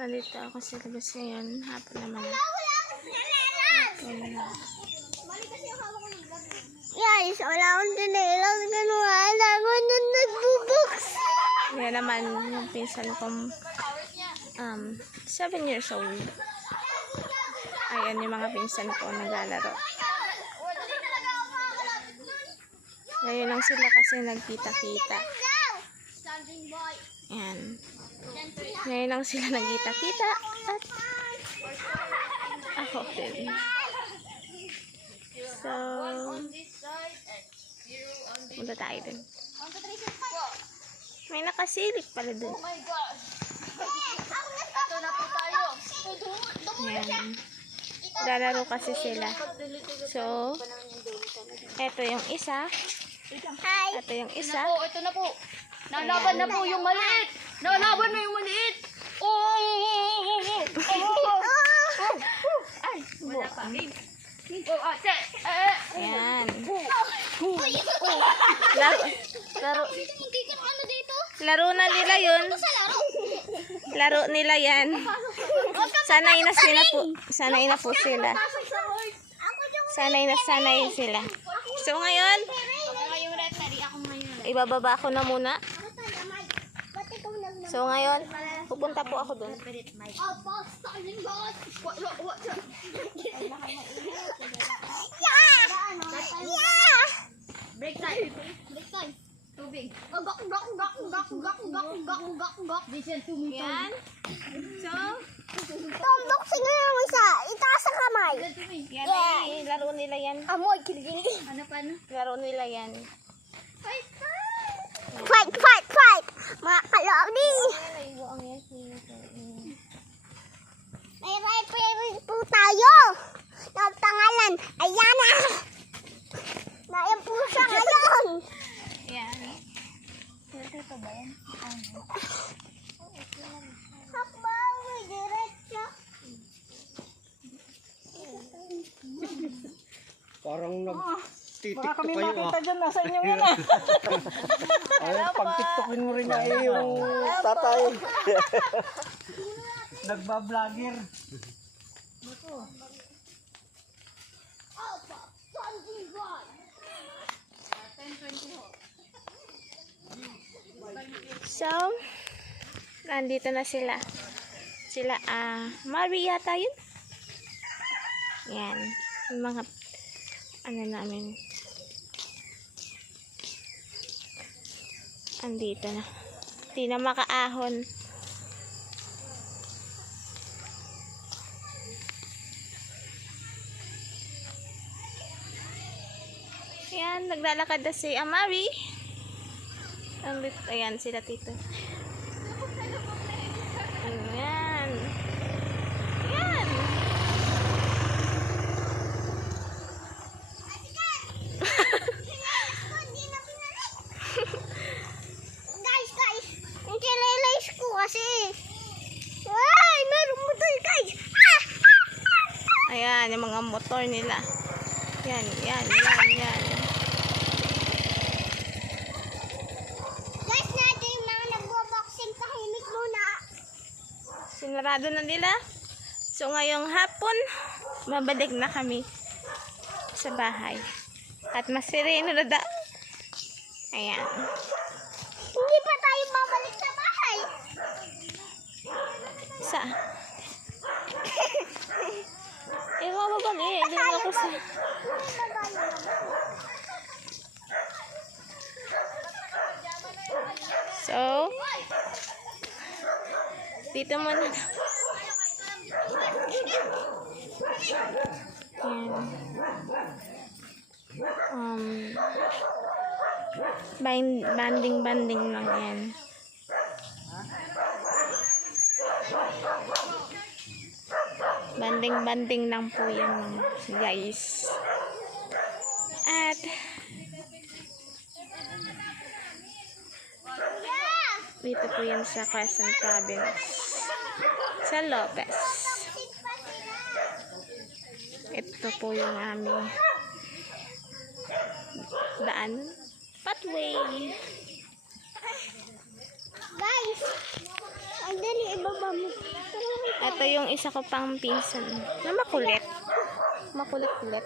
Nandito ako sa labas ngayon. Hapon naman. Guys, wala akong tinilang ganuhan. Ako nung nagbubox. Yan naman yung pinsan kong 7 years old. Ayan yung mga pinsan ko naglalaro. Ngayon lang sila kasi nagkita-kita. Ayan. Ngayon lang sila nagkita-kita. At ako din. So, punta tayo dun. May nakasilip pala dun. Ayan. Lalaro kasi sila. So, eto yung isa. Eto yung isa. Ito na po. Nalaban na po yung maliit. Nalaban na yung maliit. Ay, wala pa. Ayan. Laro na nila yun. Laro nila yan. Sanay na po sila. Sanay sila. So ngayon, ibababa ko na muna. So ngayon, pupunta po ako doon. Break time. Tubig. Yan. So, Unboxing nga yung isa. Itaas ang kamay. yan ay laro nila yan. Amoy, kiligin. Ano pa no? Laro nila yan. Fight! Mga kalawdi. May referee po tayo. Ang pangalan, Ayana. Nayan po siya ngayon. Yan. Ito ba yan? Hakbang, may diretso. Parang nagtitiktok Baka kami kayo makita dyan, nasa inyo yun ah. Ay, pag-tiktokin mo rin na yung tatay. Nagba-vlogger. So, nandito na sila. Maria tayo. Yan. Yung mga, namin. Andito na. Hindi na makaahon. Yan, naglalakad na si Amari. Ayan, sila tito. Ayan. Ayan. Guys, yung kililis ko kasi. Ay, meron motor guys. Ayan, yung mga motor nila. Yan. Guys, natin yung mga nagbo-boxing tahimik muna. Sinarado na nila. So, ngayong hapon, mabalik na kami sa bahay. At masireno na daw. Ayan. Hindi pa tayo babalik sa bahay. Sa? Mababali. Hindi na ako sa... So, dito muna. Banding lang yan. Banding lang po yan, guys. At dito po yan sa Quezon Province, sa Lopez. Ito po yung aming daan, pathway. Guys, ang dali ibaba mo. Ito yung isa ko pang pinsan. Na makulit. Makulit-kulit.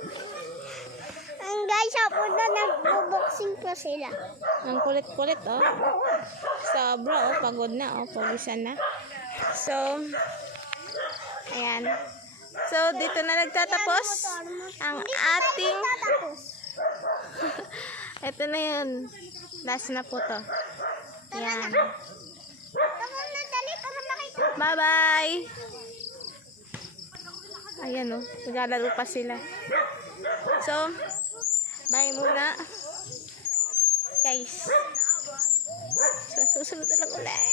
Ang guys, ako na nagbo-boxing pa sila. Ang kulit-kulit, oh. Sobra, oh. Pagod na, oh. Pawisan na. So, ayan. So, dito na nagtatapos ang ating... Tapos. Ito na yun. Last na po to. Ayan. Tama na, dali para makita. Bye-bye! Ayan, oh. Maglalaro pa sila. So, bye muna. Guys. Sa susunod na lang ulit.